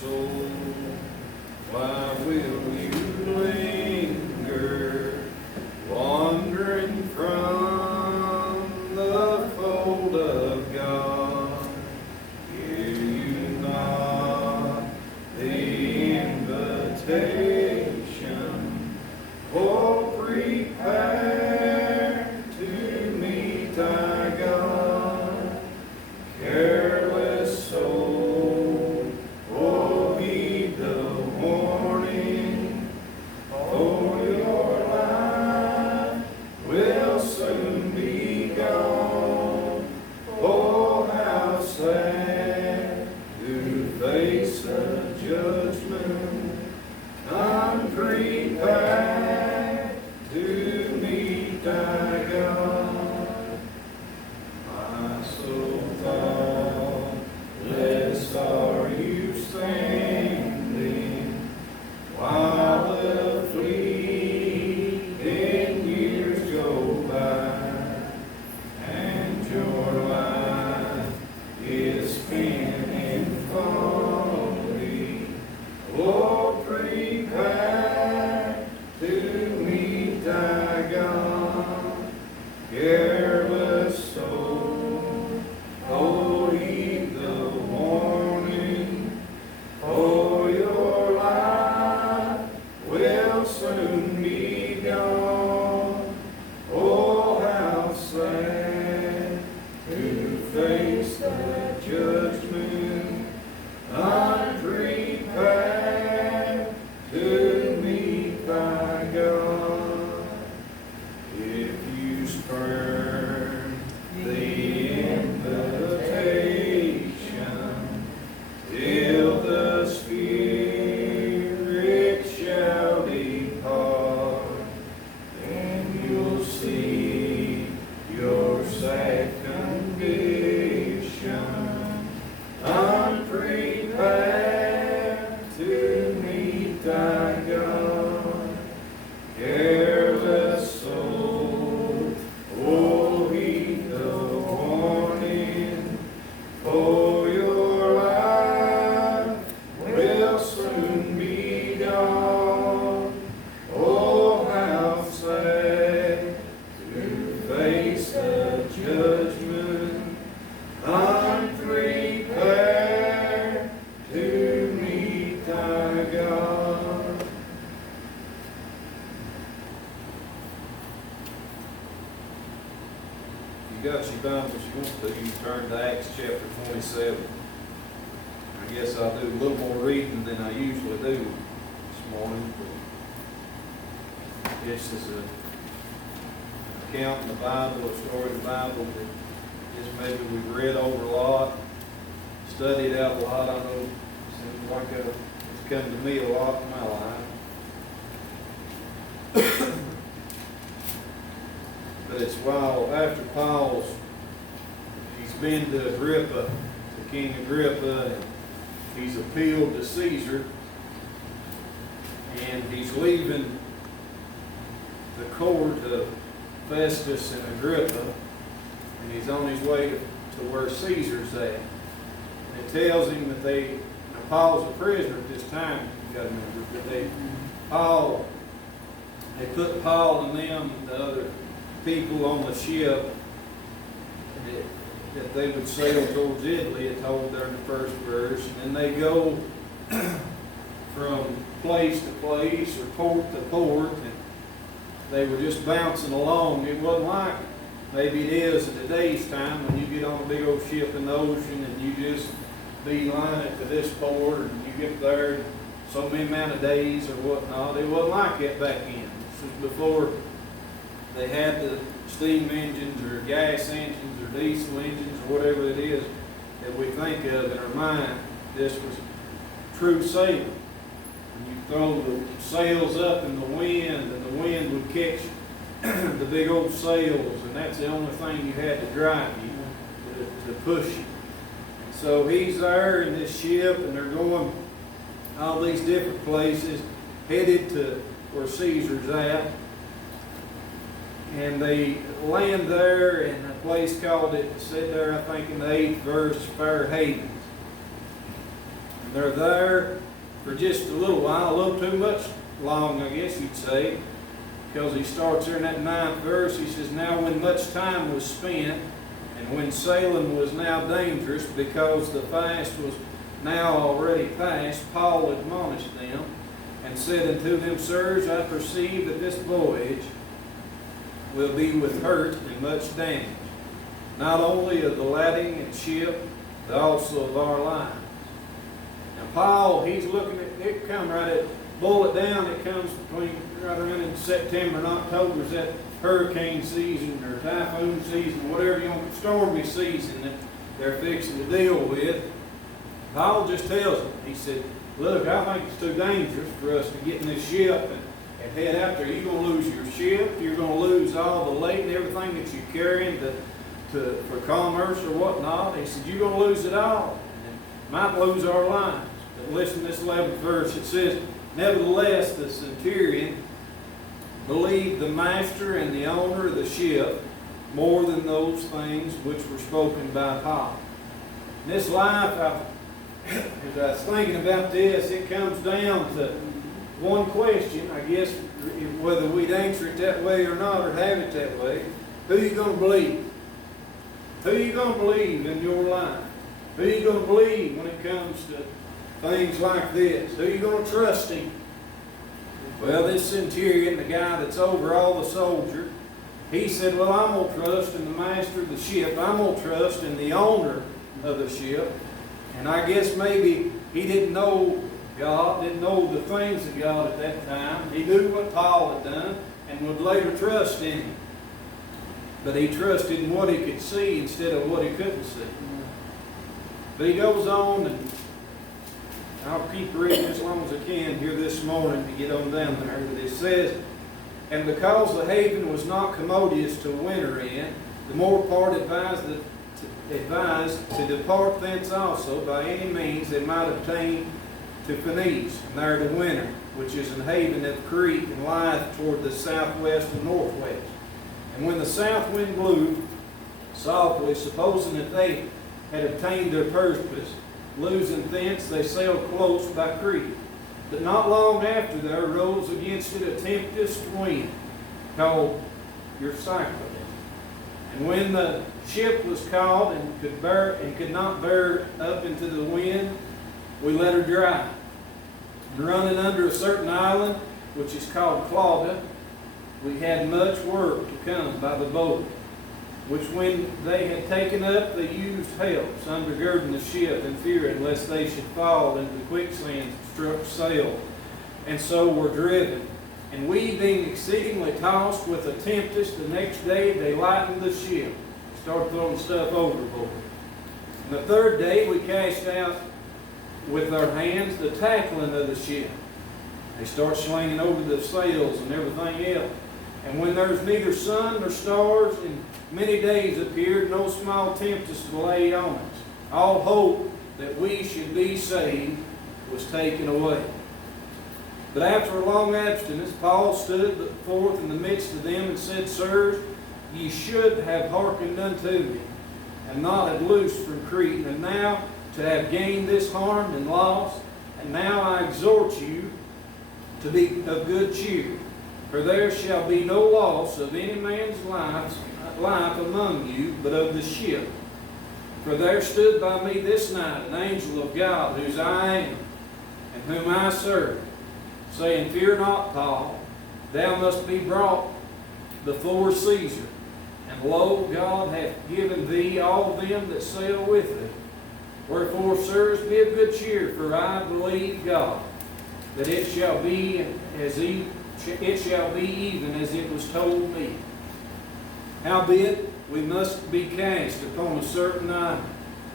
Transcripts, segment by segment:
soul, why will you linger, wandering from the fold of God? Hear you not the invitation? Oh, prepare to meet thy God. Careless soul, oh, heed the warning, for your life will soon be gone. Oh, how sad to face the judgment, unprepared to meet thy God. My soul thoughtless are you standing, while the fleeting years go by, and your life is spent in folly. Oh, prepare to meet thy God. Careless soul, oh, heed the warning, for your life will soon be gone. Oh, how sad to face that judgment, unprepared to meet thy God. If you spurn the invitation, till the Spirit shall depart, then you'll see your sad condition, unprepared to meet thy God. Careless soul, oh, heed the warning, for your life will soon be gone. Oh, how sad to face the judgment, unprepared to meet thy God. You got your Bibles, you want to, you turn to Acts chapter 27. I guess I'll do a little more reading than I usually do this morning. But this is an account in the Bible, a story in the Bible that just maybe we've read over a lot, studied out a lot. I know it seems like it's come to me a lot in my life. But it's while after he's been to Agrippa, to King Agrippa, and he's appealed to Caesar, and he's leaving the court of Festus and Agrippa, and he's on his way to where Caesar's at. And it tells him that now Paul's a prisoner at this time, you got to remember, but they put Paul and them, the other people on the ship, that they would sail towards Italy, it told there in the first verse, and then they go from place to place or port to port, and they were just bouncing along. It wasn't like maybe it is in today's time when you get on a big old ship in the ocean and you just beeline it to this port and you get there in so many amount of days or whatnot. It wasn't like that back then. This was before they had the steam engines or gas engines or diesel engines or whatever it is that we think of in our mind. This was true sailing. And you throw the sails up in the wind, and the wind would catch the big old sails, and that's the only thing you had to drive you, to push you. And so he's there in this ship, and they're going all these different places, headed to where Caesar's at. And they land there in a place called, it said there, I think in the 8th verse, Fair Havens. They're there for just a little while, a little too much long, I guess you'd say, because he starts there in that 9th verse. He says, "Now when much time was spent, and when sailing was now dangerous, because the fast was now already past, Paul admonished them, and said unto them, Sirs, I perceive that this voyage will be with hurt and much damage, not only of the lading and ship, but also of our lives." Now Paul, he's looking at it, come right at, boil it down, it comes between right around in September and October, is that hurricane season or typhoon season, whatever you want, stormy season that they're fixing to deal with. Paul just tells them, he said, "Look, I think it's too dangerous for us to get in this ship and head out there. You're going to lose your ship. You're going to lose all the weight and everything that you're carrying for commerce or whatnot." He said, "You're going to lose it all. And might lose our lives." But listen to this 11th verse. It says, "Nevertheless, the centurion believed the master and the owner of the ship more than those things which were spoken by Paul." In this life, as I was thinking about this, it comes down to one question, I guess, whether we'd answer it that way or not, or have it that way. Who are you going to believe? Who are you going to believe in your life? Who are you going to believe when it comes to things like this? Who are you going to trust in? Well, this centurion, the guy that's over all the soldiers, he said, "Well, I'm going to trust in the master of the ship. I'm going to trust in the owner of the ship." And I guess maybe he didn't know God, didn't know the things of God at that time. He knew what Paul had done and would later trust in him. But he trusted in what he could see instead of what he couldn't see. But he goes on, and I'll keep reading as long as I can here this morning to get on down there. But it says, "And because the haven was not commodious to winter in, the more part advised to depart thence also by any means they might obtain to Phoenice, and there to winter, which is an haven of Crete, and lieth toward the southwest and northwest. And when the south wind blew softly, supposing that they had obtained their purpose, losing thence they sailed close by Crete. But not long after there arose against it a tempest wind, called your cyclone. And when the ship was caught and could not bear up into the wind, we let her dry. And running under a certain island, which is called Clauda, we had much work to come by the boat, which when they had taken up, they used helps, undergirding the ship, and fearing lest they should fall into the quicksand, struck sail, and so were driven. And we, being exceedingly tossed with a tempest, the next day they lightened the ship, started throwing stuff overboard. And the third day we cast out with our hands the tackling of the ship. They start slinging over the sails and everything else. And when there's neither sun nor stars, and many days appeared, no small tempest lay on us. All hope that we should be saved was taken away. But after a long abstinence, Paul stood forth in the midst of them and said, Sirs, ye should have hearkened unto me, and not have loosed from Crete, and now to have gained this harm and loss. And now I exhort you to be of good cheer, for there shall be no loss of any man's life among you, but of the ship. For there stood by me this night an angel of God, whose I am, and whom I serve, saying, Fear not, Paul, thou must be brought before Caesar. And lo, God hath given thee all them that sail with thee. Wherefore, sirs, be of good cheer, for I believe God, that it shall be even as it was told me. Howbeit, we must be cast upon a certain island.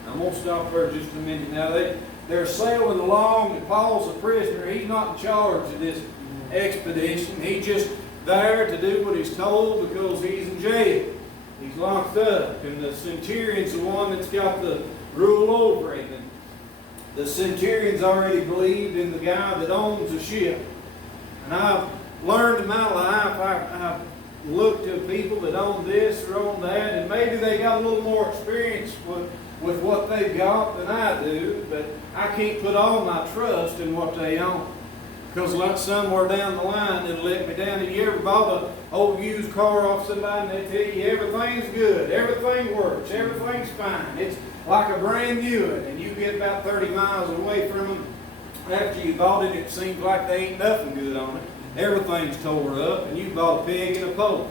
I'm going to stop there just a minute. Now, they're sailing along, and Paul's a prisoner. He's not in charge of this expedition. He's just there to do what he's told because he's in jail. He's locked up, and the centurion's the one that's got the rule over him. And the centurion's already believed in the guy that owns the ship. And I've learned in my life, I've looked at people that own this or own that, and maybe they got a little more experience with what they've got than I do, but I can't put all my trust in what they own. Because like somewhere down the line, it'll let me down. Have you ever bought an old used car off somebody and they tell you everything's good, everything works, everything's fine. It's like a brand new one, and you get about 30 miles away from them. After you bought it, it seems like they ain't nothing good on it. Everything's tore up, and you bought a pig and a pole.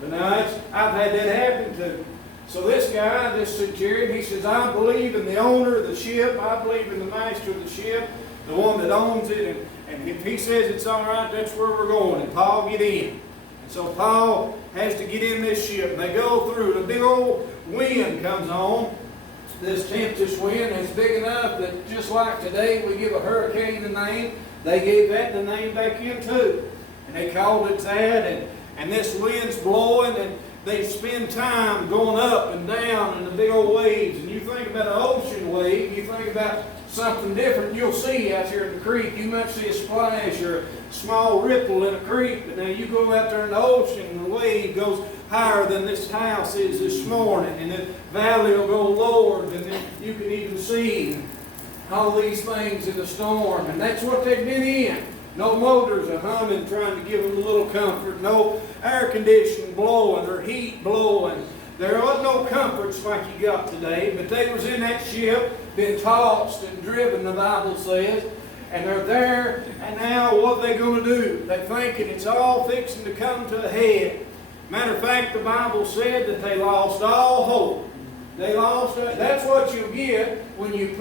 But now, I've had that happen too. So this guy, this centurion, he says, I believe in the owner of the ship. I believe in the master of the ship, the one that owns it. And if he says it's all right, that's where we're going. And Paul, get in. And so Paul has to get in this ship. And they go through. The big old wind comes on. This tempest wind is big enough that just like today we give a hurricane a name, they gave that the name back in too. And they called it that. And this wind's blowing, and they spend time going up and down in the big old waves. And you think about an ocean wave, you think about something different you'll see out here in the creek. You might see a splash or a small ripple in a creek, but now you go out there in the ocean and the wave goes higher than this house is this morning, and the valley will go lower than you can even see. All these things in the storm, and that's what they've been in. No motors are humming trying to give them a little comfort. No air conditioning blowing or heat blowing. There was no comforts like you got today, but they was in that ship, been tossed and driven, the Bible says, and they're there, and now what are they going to do? They're thinking it's all fixing to come to a head. Matter of fact, the Bible said that they lost all hope. They lost it. That's what you get when you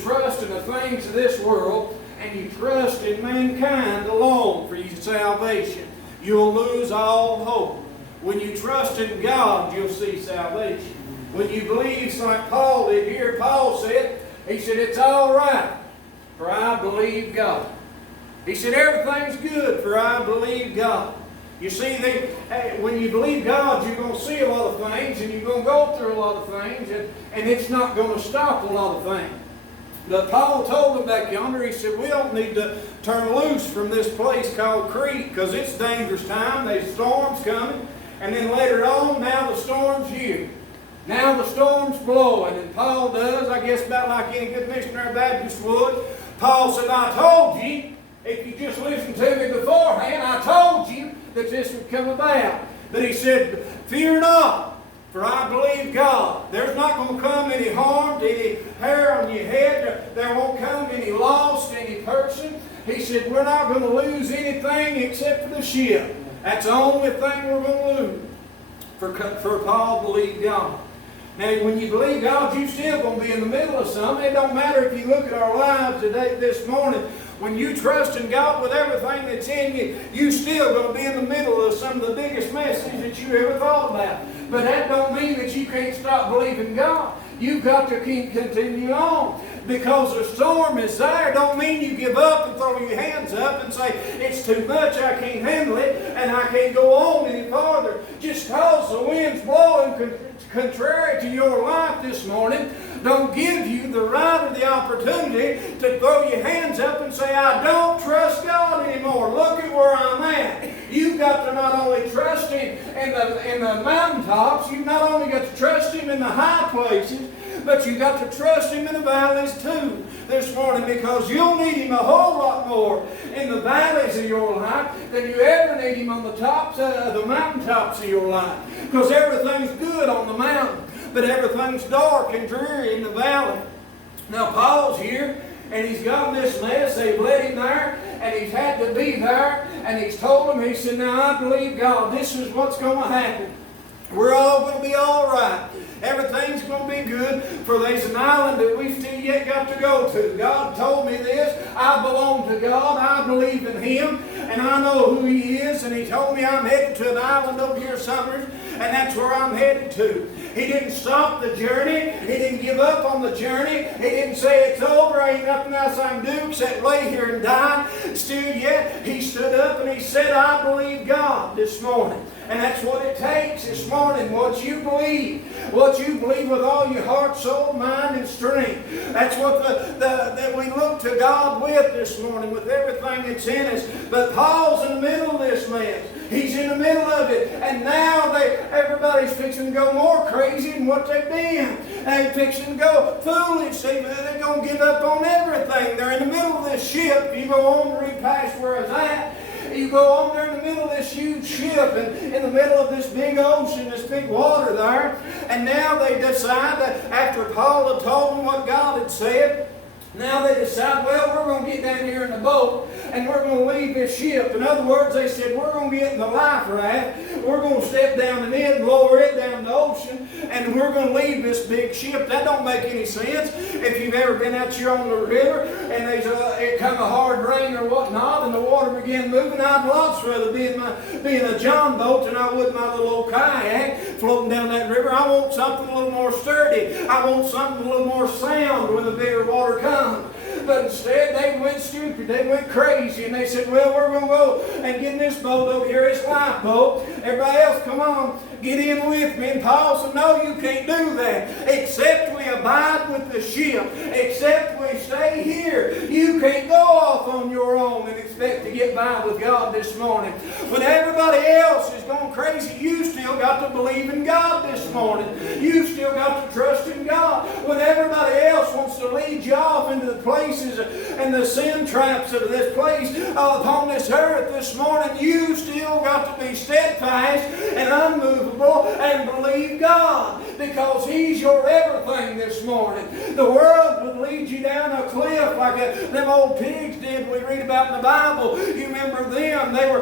trust in the things of this world and you trust in mankind alone for your salvation. You'll lose all hope. When you trust in God, you'll see salvation. When you believe, like Paul did here, Paul said, he said, it's all right, for I believe God. He said, everything's good, for I believe God. You see, when you believe God, you're going to see a lot of things, and you're going to go through a lot of things, and it's not going to stop a lot of things. But Paul told them back yonder, he said, we don't need to turn loose from this place called Crete, because it's dangerous time. There's storms coming. And then later on, now the storm's here. Now the storm's blowing. And Paul does, I guess about like any good missionary Baptist would. Paul said, I told you, if you just listened to me beforehand, I told you that this would come about. But he said, fear not, for I believe God. There's not going to come any harm to any hair on your head. There won't come any loss to any person. He said, we're not going to lose anything except for the ship. That's the only thing we're going to lose. For Paul believed God. Now, when you believe God, you're still going to be in the middle of something. It don't matter if you look at our lives today, this morning. When you trust in God with everything that's in you, you're still going to be in the middle of some of the biggest messes that you ever thought about. But that don't mean that you can't stop believing God. You've got to keep continuing on. Because the storm is there, don't mean you give up and throw your hands up and say, it's too much, I can't handle it, and I can't go on any farther. Just because the wind's blowing contrary to your life this morning, don't give you the right or the opportunity to throw your hands up and say, I don't trust God anymore. Look at where I'm at. You've got to not only trust Him in the mountaintops, you've not only got to trust Him in the high places, but you've got to trust Him in the valleys too this morning, because you'll need Him a whole lot more in the valleys of your life than you ever need Him on the tops of the mountaintops of your life. Because everything's good on the mountain, but everything's dark and dreary in the valley. Now Paul's here, and he's got this mess. They've led him there, and he's had to be there, and he's told them, he said, now I believe God, this is what's going to happen. We're all going to be all right. Everything's going to be good, for there's an island that we still yet got to go to. God told me this. I belong to God. I believe in Him, and I know who He is, and He told me I'm headed to an island over here somewhere, and that's where I'm headed to. He didn't stop the journey. He didn't give up on the journey. He didn't say it's over, ain't nothing else I can do except lay here and die. Still yet, he stood up and he said, I believe God this morning. And that's what it takes this morning, what you believe with all your heart, soul, mind, and strength. That's what that we look to God with this morning, with everything that's in us. But Paul's in the middle of this mess. He's in the middle of it. And now everybody's fixing to go more crazy than what they've been. They're fixing to go foolish. They're going to give up on everything. They're in the middle of this ship. You go on and read past where it's at. You go on there in the middle of this huge ship and in the middle of this big ocean, this big water there. And now they decide that after Paul had told them what God had said, now they decide, well, we're going to get down here in the boat and we're going to leave this ship. In other words, they said, we're going to get in the life raft. We're going to step down in it and lower it down the ocean, and we're going to leave this big ship. That don't make any sense. If you've ever been out here on the river and it come a hard rain or whatnot and the water began moving, I'd lots rather be in a John boat than I would my little old kayak floating down that river. I want something a little more sturdy. I want something a little more sound when the bigger water comes. But instead, they went stupid. They went crazy. And they said, well, we're going to go and get in this boat over here, this lifeboat. Everybody else, come on, get in with me. And Paul said, no, you can't do that. Except we abide with the ship. Except we stay here. You can't go off on your own and expect to get by with God this morning. When everybody else is going crazy, you still got to believe in God this morning. You still got to trust in God. When everybody else wants to lead you off into the places and the sin traps of this place upon this earth this morning, you still got to be steadfast and unmovable and believe God, because He's your everything this morning. The world would lead you down a cliff like them old pigs did we read about in the Bible. You remember them. They were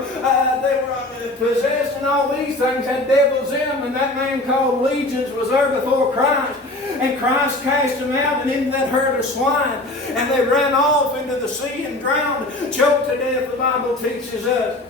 possessed and all these things, had devils in them, and that man called Legions was there before Christ. And Christ cast them out and into that herd of swine. And they ran off into the sea and drowned, choked to death, the Bible teaches us.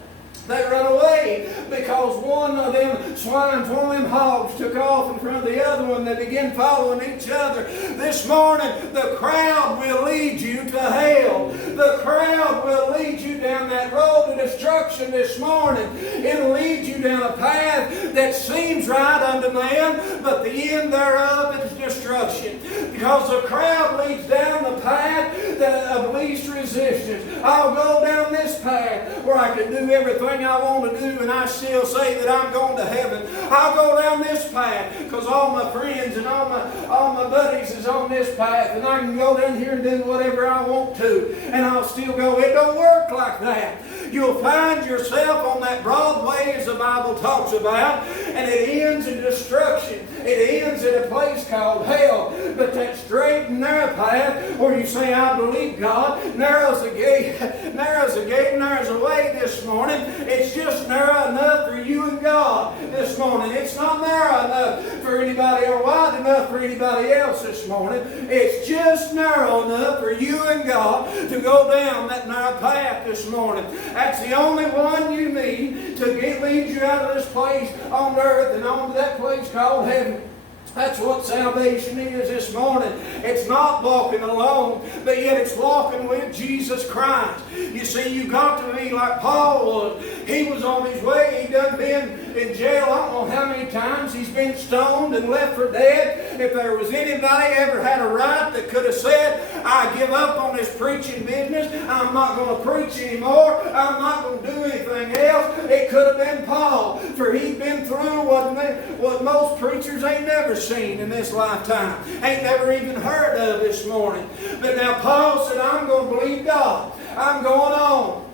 They run away because one of them swines, one of them hogs took off in front of the other one. They began following each other. This morning, the crowd will lead you to hell. The crowd will lead you down that road to destruction this morning. It'll lead you down a path that seems right unto man, but the end thereof is destruction. Because the crowd leads down the path of least resistance. I'll go down this path where I can do everything I want to do and I still say that I'm going to heaven. I'll go down this path because all my friends and all my buddies is on this path, and I can go down here and do whatever I want to, and I'll still go. It don't work like that. You'll find yourself on that broad way, as the Bible talks about, and it ends in destruction. It ends in a place called hell. But that straight and narrow path where you say, I believe God, narrow's the gate, narrow's the gate, narrow's the way this morning. It's just narrow enough for you and God this morning. It's not narrow enough for anybody or wide enough for anybody else this morning. It's just narrow enough for you and God to go down that narrow path this morning. That's the only one you need to lead you out of this place on earth and on to that place called heaven. That's what salvation is this morning. It's not walking alone, but yet it's walking with Jesus Christ. You see, you got to be like Paul was. He was on his way. He done been in jail, I don't know how many times. He's been stoned and left for dead. If there was anybody ever had a right that could have said, I give up on this preaching business, I'm not going to preach anymore, I'm not going to do anything else, it could have been Paul. For he'd been through what most preachers ain't never seen in this lifetime, ain't never even heard of this morning. But now Paul said, I'm going to believe God. I'm going on.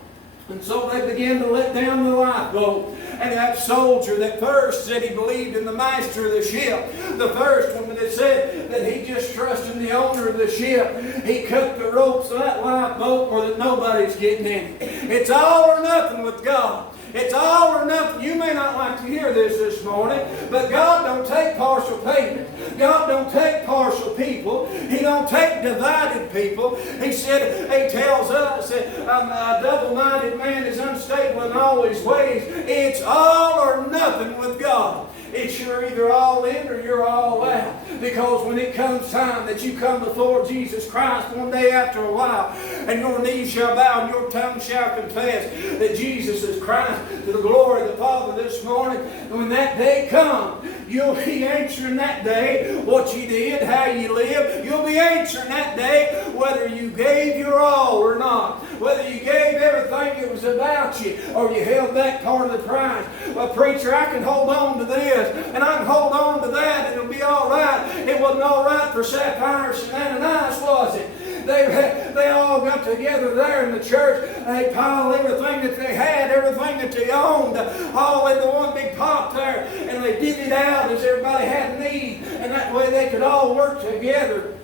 And so they began to let down the lifeboat. And that soldier that first said he believed in the master of the ship, the first one that said that he just trusted in the owner of the ship, he cut the ropes of that lifeboat where that nobody's getting in it. It's all or nothing with God. It's all or nothing. You may not like to hear this morning, but God don't take partial payment. God don't take partial people. He don't take divided people. He said, He tells us that a double-minded man is unstable in all his ways. It's all or nothing with God. It's you're either all in or you're all out. Because when it comes time that you come before Jesus Christ one day after a while, and your knees shall bow and your tongue shall confess that Jesus is Christ, to the glory of the Father this morning, and when that day comes, you'll be answering that day what you did, how you lived. You'll be answering that day whether you gave your all or not. Whether you gave everything that was about you or you held back part of the prize. Well, preacher, I can hold on to this and I can hold on to that and it'll be all right. It wasn't all right for Sapphira and Ananias, was it? They all got together there in the church. They piled everything that they had, everything that they owned, all into one big pot there. And they divvied out as everybody had need. And that way they could all work together.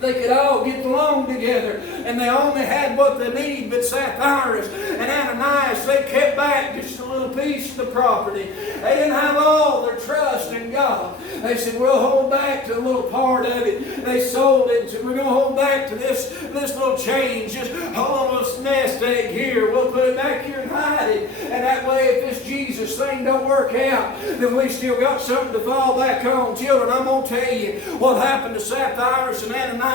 They could all get along together. And they only had what they need. But Sapphira and Ananias, they kept back just a little piece of the property. They didn't have all their trust in God. They said, we'll hold back to a little part of it. They sold it and said, we're going to hold back to this little change. Just hold on this nest egg here. We'll put it back here and hide it. And that way, if this Jesus thing don't work out, then we still got something to fall back on. Children, I'm going to tell you what happened to Sapphira and Ananias.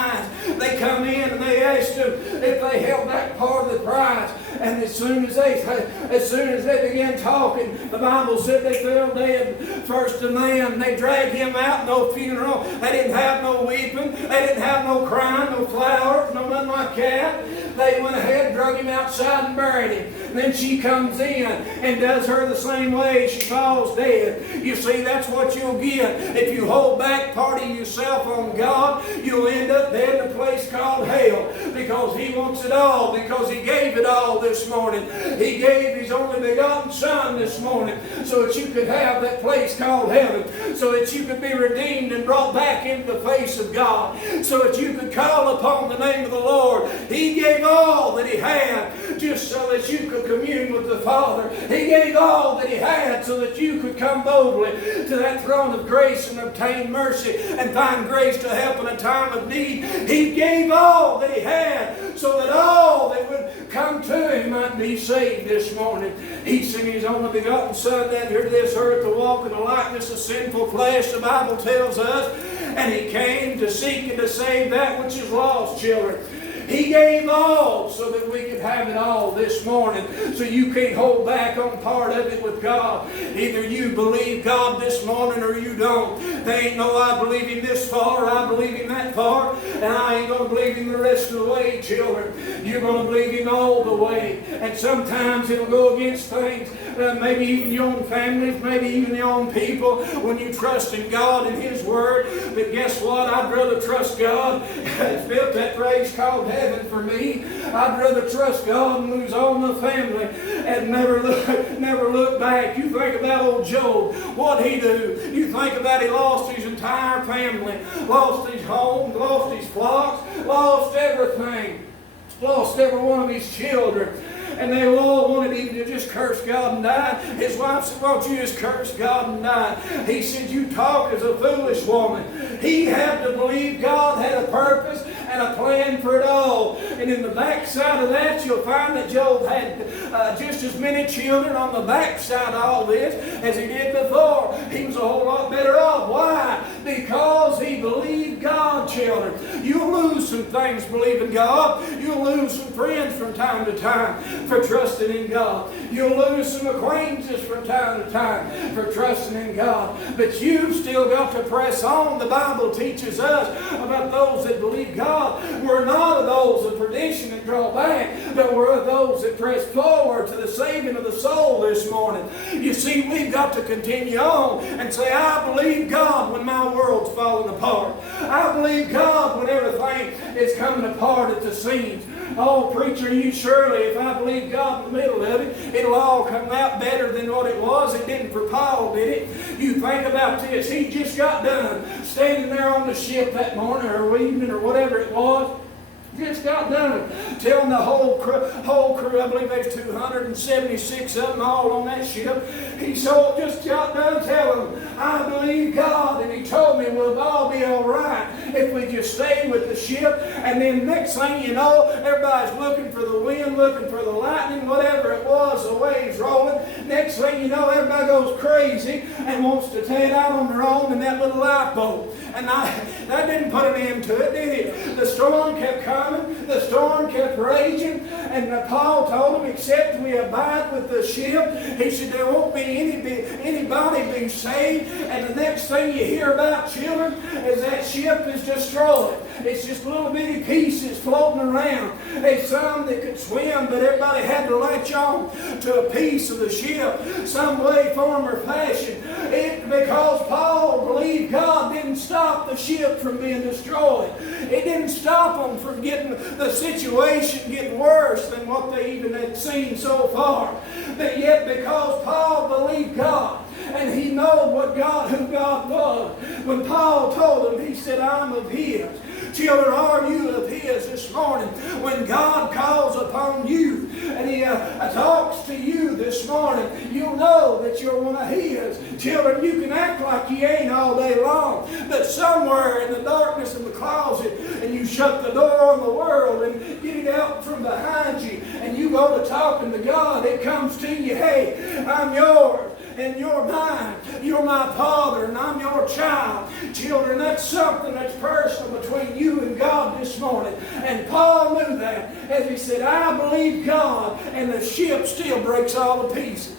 They come in and they asked them if they held back part of the prize. And as soon as they began talking, the Bible said they fell dead first to man. They dragged him out, no funeral. They didn't have no weeping. They didn't have no crying, no flowers, no nothing like that. They went ahead and drug him outside and buried him. And then she comes in and does her the same way. She falls dead. You see, that's what you'll get. If you hold back part of yourself on God, you'll end up dead in a place called hell. Because He wants it all. Because He gave it all this morning. He gave His only begotten Son this morning so that you could have that place called heaven. So that you could be redeemed and brought back into the face of God. So that you could call upon the name of the Lord. He gave all that He had just so that you could commune with the Father. He gave all that He had so that you could come boldly to that throne of grace and obtain mercy and find grace to help in a time of need. He gave all that He had so that all that would come to Him might be saved this morning. He sent His only begotten Son down here to this earth to walk in the likeness of sinful flesh, the Bible tells us, and He came to seek and to save that which is lost, children. He gave all so that we could have it all this morning. So you can't hold back on part of it with God. Either you believe God this morning or you don't. They ain't no I believe Him this far, I believe Him that far, and I ain't going to believe Him the rest of the way, children. You're going to believe Him all the way. And sometimes it'll go against things, maybe even your own families, maybe even your own people, when you trust in God and His Word. But guess what? I'd rather trust God. It's built that phrase called heaven for me. I'd rather trust God and lose all my family and never look back. You think about old Job, what'd he do? You think about he lost his entire family, lost his home, lost his flocks, lost everything, lost every one of his children. And they all wanted him to just curse God and die. His wife said, why don't you just curse God and die? He said, you talk as a foolish woman. He had to believe God had a purpose and a plan for it all. And in the backside of that, you'll find that Job had just as many children on the backside of all this as he did before. He was a whole lot better off. Why? Because he believed God, children. You'll lose some things believing God. You'll lose some friends from time to time for trusting in God. You'll lose some acquaintances from time to time for trusting in God. But you've still got to press on. The Bible teaches us about those that believe God. We're not of those of perdition that draw back, but we're of those that press forward to the saving of the soul this morning. You see, we've got to continue on and say, I believe God when my world's falling apart. I believe God when everything is coming apart at the seams. Oh, preacher, you surely, if I believe God in the middle of it, it'll all come out better than what it was. It didn't for Paul, did it? You think about this. He just got done standing there on the ship that morning or evening or whatever it was. Just got done telling the whole crew, I believe there's 276 of them all on that ship. He just got done telling them, I believe God. And he told me we'll all be all right if we just stay with the ship. And then next thing you know, everybody's looking for the wind, looking for the lightning, whatever it was, the waves rolling. Next thing you know, everybody goes crazy and wants to take it out on their own in that little lifeboat. And that didn't put an end to it, did it? The storm kept coming. The storm kept raging. And Paul told them, except we abide with the ship, he said, there won't be anybody be saved. And the next thing you hear about, children, is that ship is destroyed. It's just little bitty pieces floating around. There's some that could swim, but everybody had to latch on to a piece of the ship, some way, form, or fashion. Because Paul believed God didn't stop the ship from being destroyed. It didn't stop them from getting the situation getting worse than what they even had seen so far. But yet, because Paul believed God, and he knew who God was, when Paul told him, he said, I'm of His. Children, are you of His this morning? When God calls upon you and He talks to you this morning, you'll know that you're one of His. Children, you can act like you ain't all day long, but somewhere in the darkness of the closet, and you shut the door on the world and get it out from behind you, and you go to talking to God, it comes to you, hey, I'm yours. And you're mine. You're my father, and I'm your child. Children, that's something that's personal between you and God this morning. And Paul knew that as he said, I believe God, and the ship still breaks all to pieces.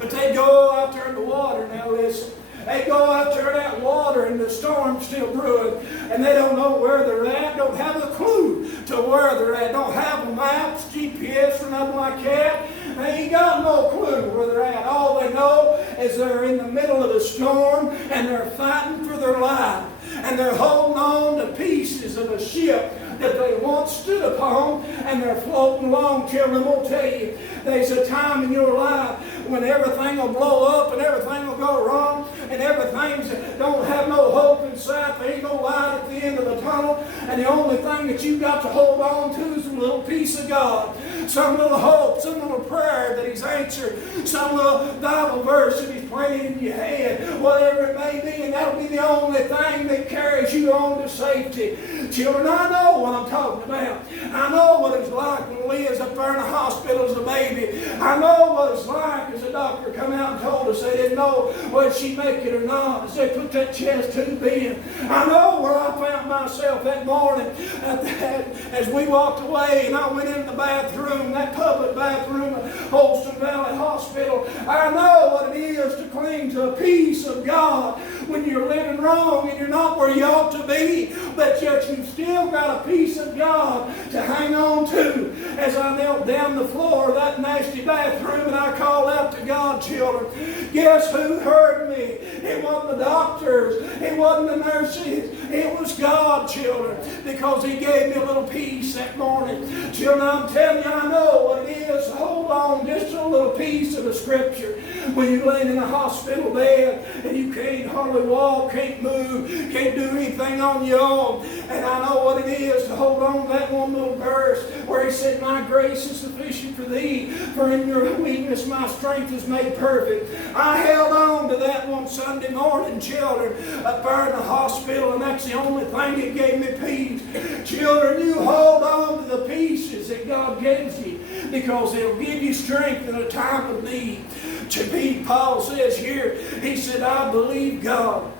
But they go out there in the water. Now listen. They go out there in that water and the storm's still brewing, and they don't know where they're at, don't have a clue to where they're at, don't have maps, GPS, or nothing like that. They ain't got no clue where they're at. All they know is they're in the middle of the storm and they're fighting for their life. And they're holding on to pieces of a ship that they once stood upon, and they're floating along. Children, will tell you, there's a time in your life when everything will blow up and everything will go wrong and everything don't have no hope in sight. There ain't no light at the end of the tunnel, and the only thing that you've got to hold on to is a little piece of God. Some little hope, some little prayer that He's answered, some little Bible verse that He's planted in your head, whatever it may be, and that'll be the only thing that carries you on to safety. Children, I know what I'm talking about. I know what it's like when Leah's up there in the hospital as a baby. I know what it's like as a doctor come out and told us they didn't know whether she'd make it or not as they put that chest tube in. I know where I found myself that morning as we walked away and I went in the bathroom, that public bathroom at Holston Valley Hospital. I know what it is to cling to a piece of God when you're living wrong and you're not where you ought to be, but yet you've still got a piece of God to hang on to. As I knelt down the floor of that nasty bathroom and I called out to God, children, guess who heard me? It wasn't the doctors. It wasn't the nurses. It was God, children, because He gave me a little peace that morning. Children, I'm telling you, I know what it is to hold on just a little piece of the Scripture when you're laying in a hospital bed and you can't hardly walk, can't move, can't do anything on your own. And I know what it is to hold on to that one little verse where He said, my grace is sufficient for thee, for in your weakness my strength is made perfect. I held on to that one Sunday morning, children, up there in the hospital, and that's the only thing that gave me peace. Children, you hold on to the pieces that God gives you, because He'll give you strength in a time of need. To be, Paul says here, he said, I believe God.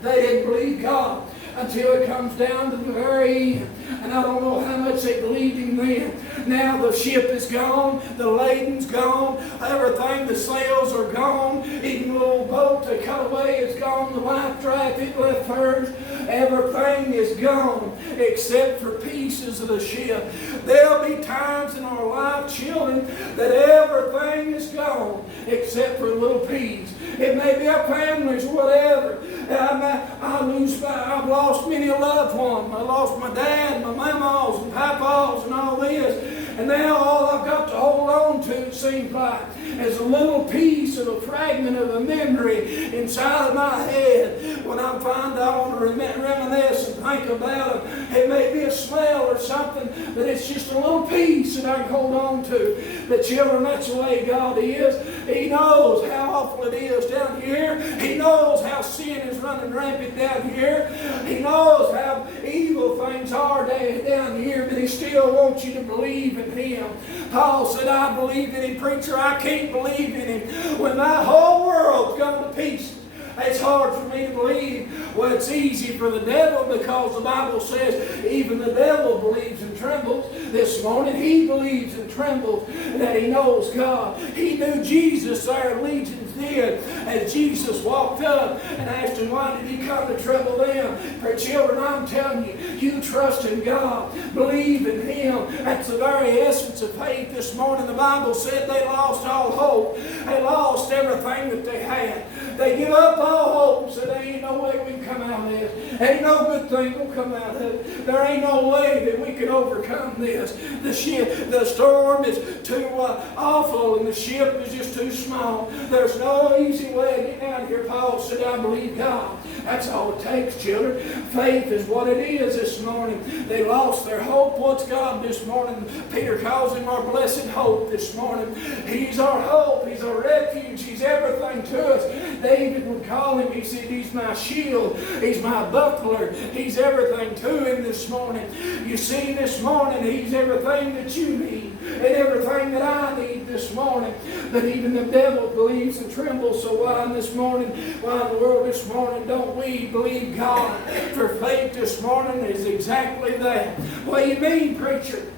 They didn't believe God until it comes down to the very end. And I don't know how much they believed Him then. Now the ship is gone, the lading's gone, everything, the sails are gone, even the little boat they cut away is gone, the life raft it left first, everything is gone except for pieces of the ship. There'll be times in our life, children, that everything is gone except for a little piece. It may be our families or whatever. I've lost many a loved one. I lost my dad, my mamas and papas and all this. And now all I've got to hold on to to, it seems like, as a little piece of a fragment of a memory inside of my head. When I find I want to reminisce and think about them, it may be a smell or something, but it's just a little piece that I can hold on to. But children, that's the way God is. He knows how awful it is down here. He knows how sin is running rampant down here. He knows how evil things are down here, but He still wants you to believe in Him. Paul said, I believe in Him. Preacher, I can't believe in Him when my whole world's gone to pieces. It's hard for me to believe. Well, it's easy for the devil, because the Bible says even the devil believes and trembles. This morning he believes and trembles that he knows God. He knew Jesus there, legions did, as Jesus walked up and asked him, why did He come to trouble them? For children, I'm telling you, you trust in God, believe in Him. That's the very essence of faith. This morning the Bible said they lost all hope. They lost everything that they had. They give up all hope and said, there ain't no way we can come out of this. Ain't no good thing will come out of it. There ain't no way that we can overcome this. The storm is too awful, and the ship is just too small. There's no easy way of getting out of here. Paul said, I believe God. That's all it takes, children. Faith is what it is this morning. They lost their hope. What's God this morning? Peter calls Him our blessed hope this morning. He's our hope. He's our refuge. He's everything to us. David would call Him, he said, He's my shield. He's my buckler. He's everything to him this morning. You see, this morning, He's everything that you need and everything that I need this morning. But even the devil believes and trembles. So why in the world this morning don't we believe God? For faith this morning is exactly that. What do you mean, preacher?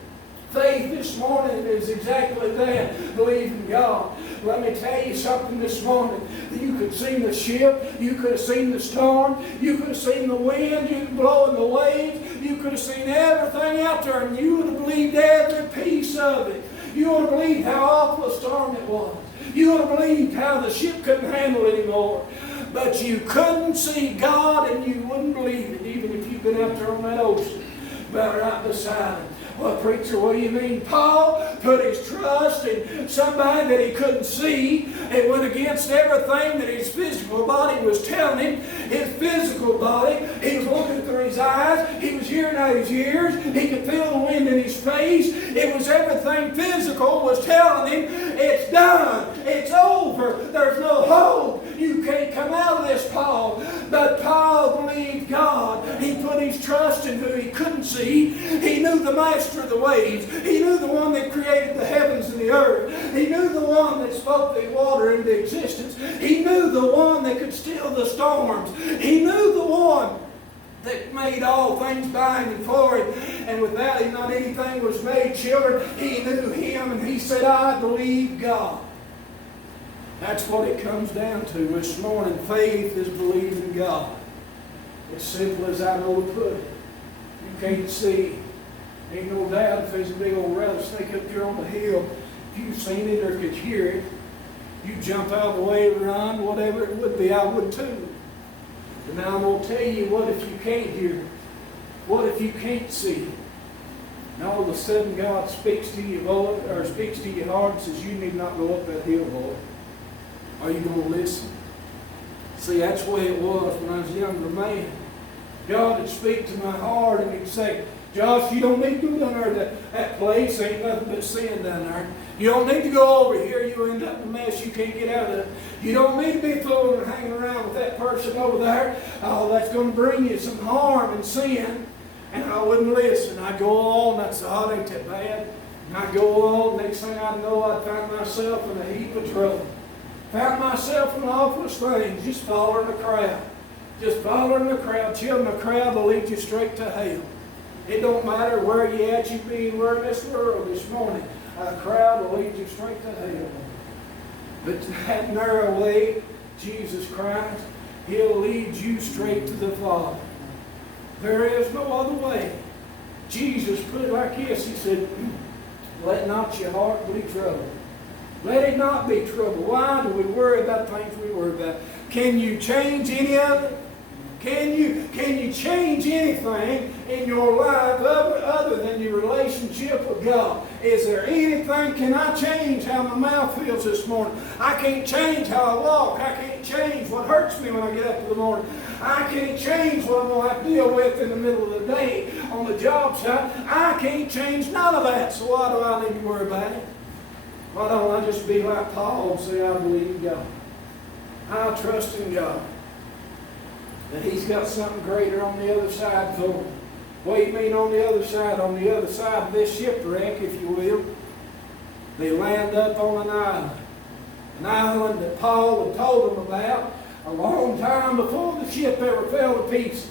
Faith this morning is exactly that. Believe in God. Let me tell you something this morning. You could have seen the ship. You could have seen the storm. You could have seen the wind. You could blow in the waves. You could have seen everything out there, and you would have believed every piece of it. You would have believed how awful a storm it was. You would have believed how the ship couldn't handle it anymore. But you couldn't see God, and you wouldn't believe it, even if you'd been out there on that ocean, about right beside Him. Well, preacher, what do you mean? Paul put his trust in somebody that he couldn't see. It went against everything that his physical body was telling him. His physical body, he was looking through his eyes. He was hearing out his ears. He could feel the wind in his face. It was everything physical was telling him, it's done. It's over. There's no hope. You can't come out of this, Paul. But Paul believed God. He put his trust in who he couldn't see. He knew the master of the waves. He knew the one that created the heavens and the earth. He knew the one that spoke the water into existence. He knew the one that could still the storms. He knew the one that made all things by Him and for Him. And without Him, not anything was made, children. He knew Him, and he said, I believe God. That's what it comes down to this morning. Faith is believing God. As simple as I know to put it. You can't see. Ain't no doubt if there's a big old rattlesnake up here on the hill, if you've seen it or could hear it, you jump out of the way, run, whatever it would be, I would too. But now I'm going to tell you, what if you can't hear? What if you can't see? And all of a sudden God speaks to you, or speaks to your heart and says, you need not go up that hill, boy. Are you going to listen? See, that's the way it was when I was a younger man. God would speak to my heart and He'd say, Josh, you don't need to go down there. That place ain't nothing but sin down there. You don't need to go over here. You'll end up in a mess you can't get out of. You don't need to be fooling and hanging around with that person over there. Oh, that's going to bring you some harm and sin. And I wouldn't listen. I'd go on. I'd say, oh, it ain't that bad. And I'd go on. Next thing I know, I'd find myself in a heap of trouble. Found myself in the awfulest things, just following the crowd. Just following the crowd. Children, the crowd will lead you straight to hell. It don't matter where you at, you be anywhere in this world this morning. A crowd will lead you straight to hell. But that narrow way, Jesus Christ, He'll lead you straight to the Father. There is no other way. Jesus put it like this. He said, let not your heart be troubled. Let it not be troubled. Why do we worry about things we worry about? Can you change any of it? Can you change anything in your life other than your relationship with God? Is there anything? Can I change how my mouth feels this morning? I can't change how I walk. I can't change what hurts me when I get up in the morning. I can't change what I'm going to have to deal with in the middle of the day on the job site. I can't change none of that. So why do I need to worry about it? Why don't I just be like Paul and say, I believe in God. I trust in God. That He's got something greater on the other side for me. What do you mean on the other side? On the other side of this shipwreck, if you will, they land up on an island. An island that Paul had told them about a long time before the ship ever fell to pieces.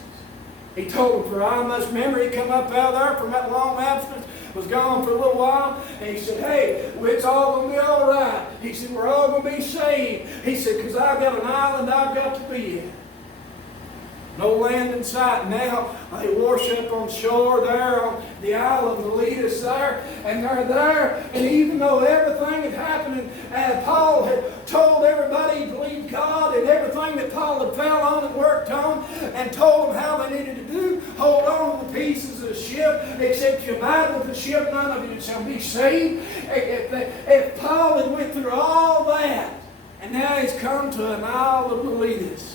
He told them, for I must remember, he come up out there from that long absence, was gone for a little while, and he said, hey, it's all going to be all right. He said, we're all going to be saved. He said, because I've got an island I've got to be in. No land in sight. Now they wash up on shore there on the island of Miletus there, and they're there. And even though everything had happened, and Paul had told everybody he believed God, and everything that Paul had fell on and worked on, and told them how they needed to do, hold on to the pieces of the ship, except you abide with the ship, none of you shall be saved. If Paul had went through all that, and now he's come to an isle of Miletus,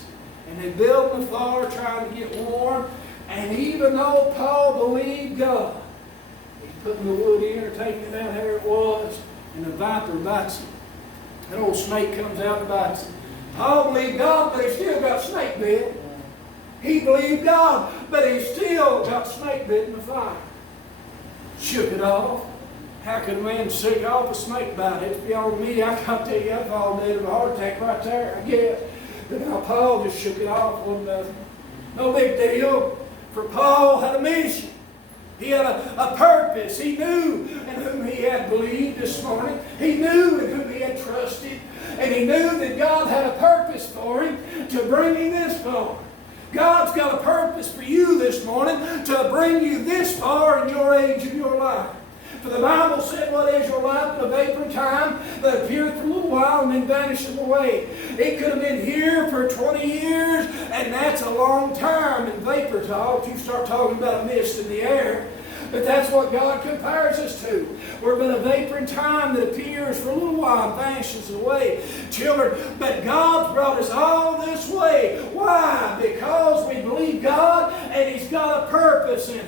and they're building a fire, trying to get warm. And even though Paul believed God, he's putting the wood in or taking it out there it was, and the viper bites him. That old snake comes out and bites him. Paul believed God, but he still got snake bit. He believed God, but he still got snake bit in the fire. Shook it off. How could a man shake off a snake bite? It's beyond me. I can't tell you, I'd fall dead of a heart attack right there, I guess. But now Paul just shook it off, wasn't nothing. No big deal. For Paul had a mission. He had a purpose. He knew in whom he had believed this morning. He knew in whom he had trusted. And he knew that God had a purpose for him to bring him this far. God's got a purpose for you this morning to bring you this far in your age of your life. For the Bible said, what is your life but a vapor of time that appeareth for a little while and then vanisheth away. It could have been here for 20 years, and that's a long time in vapor talk. You start talking about a mist in the air. But that's what God compares us to. We're but a vapor in time that appears for a little while and vanishes away. Children, but God's brought us all this way. Why? Because we believe God and He's got a purpose in it.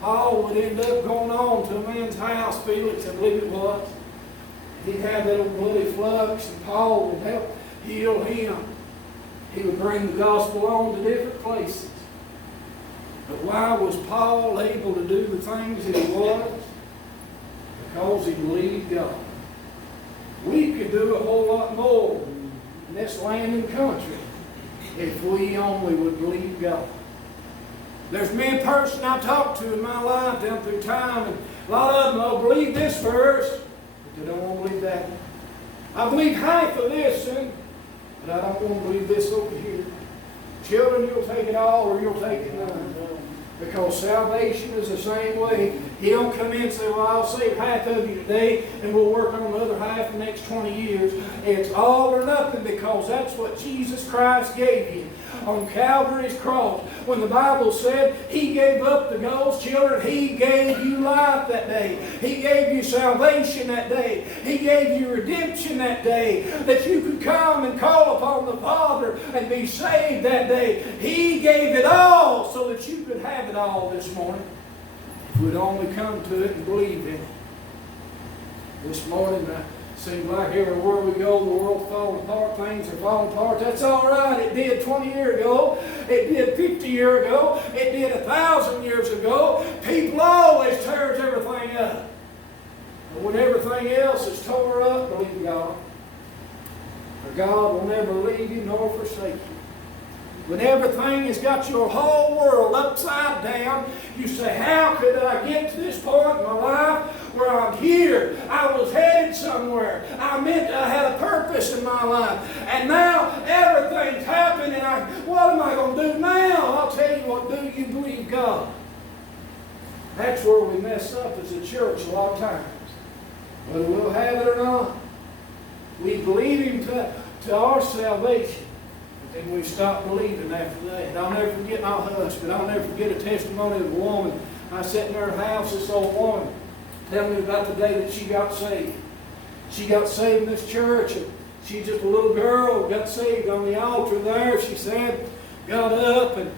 Paul would end up going on to a man's house, Felix, I believe it was. He'd have that old bloody flux, and Paul would help heal him. He would bring the gospel on to different places. But why was Paul able to do the things that he was? Because he believed God. We could do a whole lot more in this land and country if we only would believe God. There's many persons I've talked to in my life down through time, and a lot of them will believe this verse, but they don't want to believe that one. I believe half of this one, but I don't want to believe this over here. Children, you'll take it all or you'll take it none. Because salvation is the same way. He don't come in and say, well, I'll save half of you today and we'll work on the other half the next 20 years. It's all or nothing, because that's what Jesus Christ gave you on Calvary's cross. When the Bible said He gave up the ghost, children, He gave you life that day. He gave you salvation that day. He gave you redemption that day, that you could come and call upon the Father and be saved that day. He gave it all so that you could have it all this morning. If we'd only come to it and believe in it. This morning, it seems like everywhere we go, the world's falling apart, things are falling apart. That's all right. It did 20 years ago. It did 50 years ago. It did 1,000 years ago. People always tears everything up. But when everything else is tore up, believe God. For God will never leave you nor forsake you. When everything has got your whole world upside down, you say, how could I get to this point in my life where I'm here? I was headed somewhere. I had a purpose in my life. And now everything's happened, and what am I going to do now? I'll tell you what, do you believe God? That's where we mess up as a church a lot of times. Whether we'll have it or not. We believe Him to our salvation. And we stopped believing after that. I'll never forget my husband. I'll never forget a testimony of a woman. I sat in her house, this old woman, telling me about the day that she got saved. She got saved in this church, and she's just a little girl, got saved on the altar there, she said, got up, and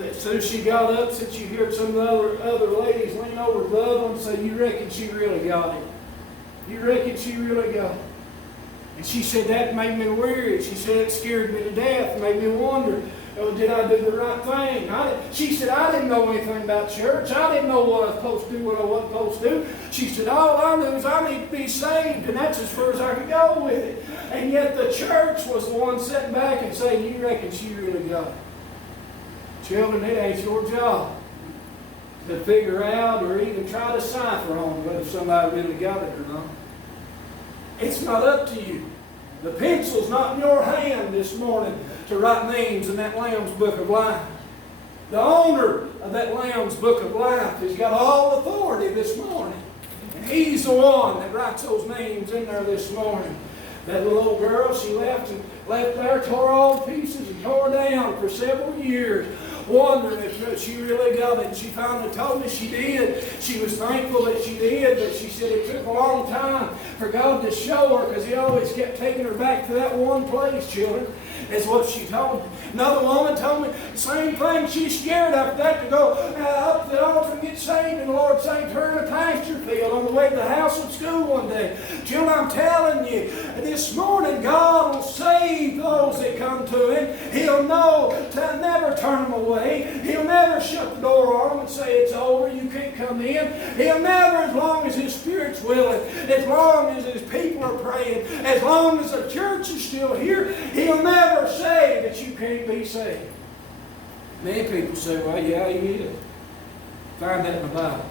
as soon as she got up, since you heard some of the other ladies lean over to the other one and say, you reckon she really got it? You reckon she really got it? And she said, that made me weary. She said, it scared me to death, made me wonder, did I do the right thing? She said, I didn't know anything about church. I didn't know what I was supposed to do, what I wasn't supposed to do. She said, all I knew is I need to be saved, and that's as far as I could go with it. And yet the church was the one sitting back and saying, you reckon she really got it? Children, it ain't your job to figure out or even try to decipher on whether somebody really got it or not. It's not up to you. The pencil's not in your hand this morning to write names in that Lamb's Book of Life. The owner of that Lamb's Book of Life has got all authority this morning. And He's the one that writes those names in there this morning. That little old girl, she left there, tore all to pieces and tore down for several years, wondering if she really got it. And she finally told me she did. She was thankful that she did, but she said it took a long time for God to show her, because He always kept taking her back to that one place, children. That's what she told me. Another woman told me the same thing. She's scared after that to go up to the altar and get saved, and the Lord saved her in a pasture field on the way to the house of school one day. Children, I'm telling you, this morning God will save those that come to Him. He'll know to never turn them away. He'll never shut the door on them and say it's over, you can't come in. He'll never, as long as His Spirit's willing, as long as His people are praying, as long as the church is still here, He'll never say that you can't be saved. Many people say, well, yeah, you need to find that in the Bible.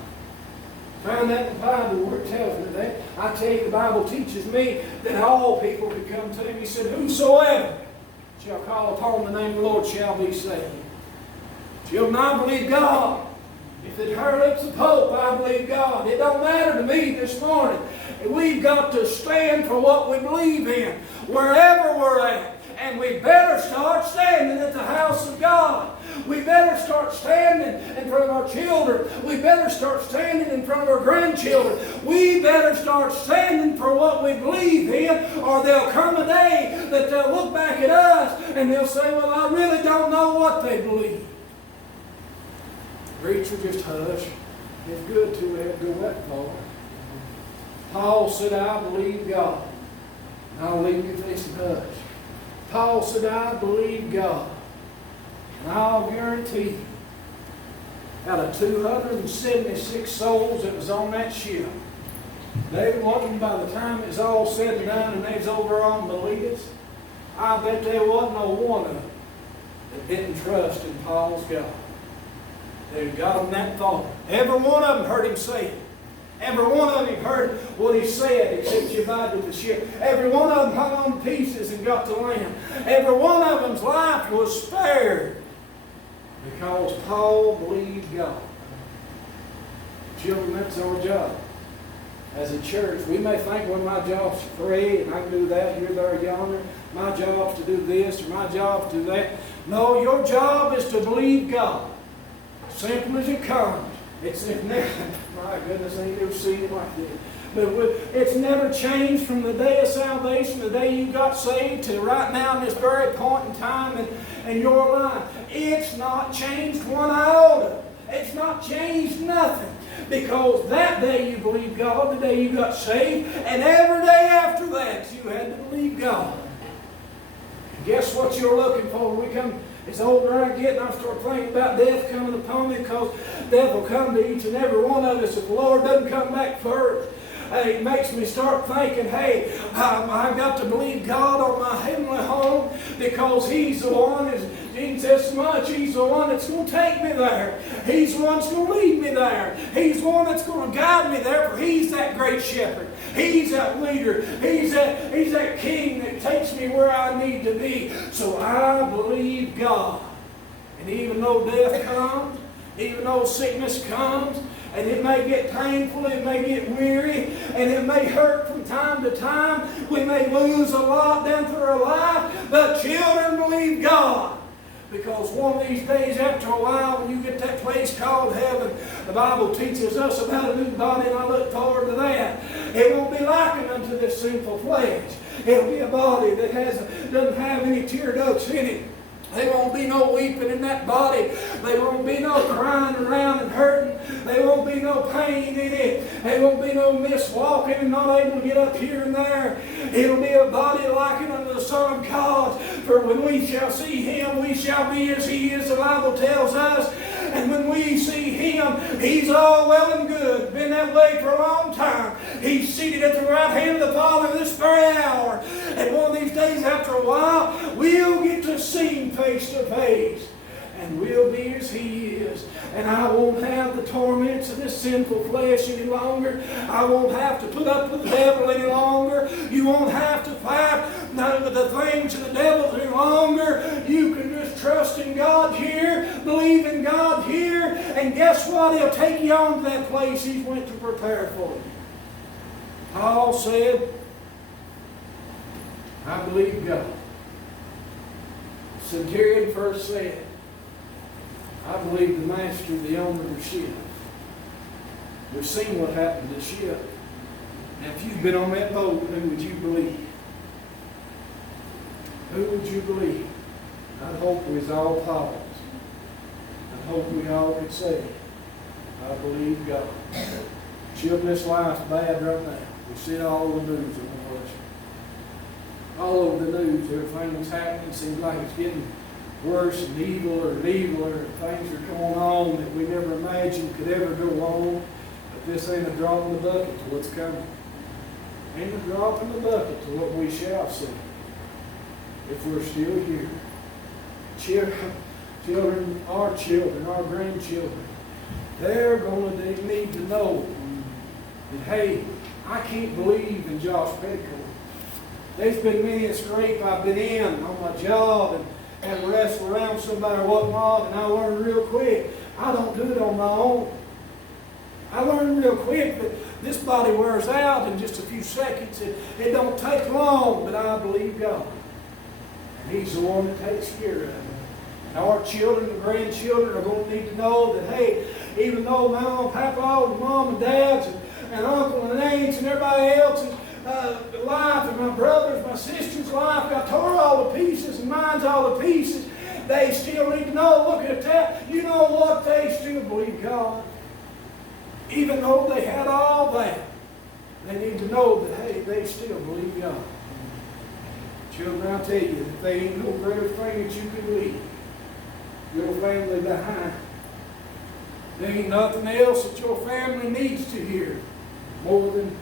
Find that in the Bible where it tells me that. I tell you, the Bible teaches me that all people can come to Him. He said, whosoever shall call upon the name of the Lord shall be saved. Children, I believe God. If it hurts the Pope, I believe God. It don't matter to me this morning. We've got to stand for what we believe in, wherever we're at. And we better start standing at the house of God. We better start standing in front of our children. We better start standing in front of our grandchildren. We better start standing for what we believe in, or there'll come a day that they'll look back at us and they'll say, well, I really don't know what they believe. Preacher, just hush. It's good to let go that far. Paul said, I believe God. And I'll leave you this and hush. Paul said, I believe God. And I'll guarantee you, out of 276 souls that was on that ship, they wasn't, by the time it was all said and done and they was over on Miletus, I bet there wasn't no one of them that didn't trust in Paul's God. They got them that thought. Every one of them heard him say it. Every one of them heard what he said, except you abide with the ship. Every one of them hung on pieces and got to land. Every one of them's life was spared because Paul believed God. Children, that's our job. As a church, we may think, well, my job's to pray and I can do that here, there, yonder. My job's to do this or my job's to do that. No, your job is to believe God. Simple as it comes. It's never, my goodness, I ain't ever seen it like this. But it's never changed from the day of salvation, the day you got saved, to right now in this very point in time in your life. It's not changed one iota. It's not changed nothing. Because that day you believed God, the day you got saved, and every day after that you had to believe God. And guess what you're looking for when we come? As older I get and I start thinking about death coming upon me, because death will come to each and every one of us if the Lord doesn't come back first. It makes me start thinking, hey, I've got to believe God on my heavenly home, because He's the one, as Gene says so much, He's the one that's going to take me there. He's the one that's going to lead me there. He's the one that's going to guide me there, for He's that great shepherd. He's that leader. He's that king that takes me where I need to be. So I believe God. And even though death comes, even though sickness comes, And it may get painful, it may get weary, and it may hurt from time to time. We may lose a lot down through our life, but children, believe God. Because one of these days, after a while, when you get that place called heaven, the Bible teaches us about a new body, and I look forward to that. It won't be likened unto this sinful flesh. It'll be a body that doesn't have any tear ducts in it. There won't be no weeping in that body. There won't be no crying around and hurting. There won't be no pain in it. There won't be no miswalking and not able to get up here and there. It'll be a body likened unto the Son of God. For when we shall see Him, we shall be as He is, the Bible tells us. And when we see Him, He's all well and good. Been that way for a long time. He's seated at the right hand of the Father this very hour. And one of these days, after a while, we'll get to see Him face to face. And we'll be as He is. And I won't have the torments of this sinful flesh any longer. I won't have to put up with the devil any longer. You won't have to fight the things of the devil any longer. You can just trust in God here, believe in God here, and guess what? He'll take you on to that place He went to prepare for you. Paul said, I believe God. The centurion first said, I believe the master, the owner of the ship. We've seen what happened to the ship. Now, if you've been on that boat, who would you believe? Who would you believe? I hope we was all Paul's. I hope we all could say, I believe God. Children, this life's bad right now. We see all the news of the world. All over the news, everything that's happening seems like it's getting worse and eviler, things are going on that we never imagined could ever go on. But this ain't a drop in the bucket to what's coming. Ain't a drop in the bucket to what we shall see if we're still here. Children, our grandchildren, they're going to need to know that, hey, I can't believe in Josh Pettiecord. There's been many a scrape I've been in on my job and wrestle around somebody or whatnot, and I learned real quick. I don't do it on my own. I learned real quick that this body wears out in just a few seconds. It don't take long, but I believe God. And He's the one that takes care of it. And our children and grandchildren are going to need to know that, hey, even though Mom, Papa, and Mom and Dads and Uncle and Aunts and everybody else's life and my brother's, my sister's life got tore all to pieces and mine's all to pieces, they still need to know, look at that, you know what, they still believe God. Even though they had all that, they need to know that, hey, they still believe God. Children, I tell you, that they ain't no greater thing that you can leave your family behind. There ain't nothing else that your family needs to hear more than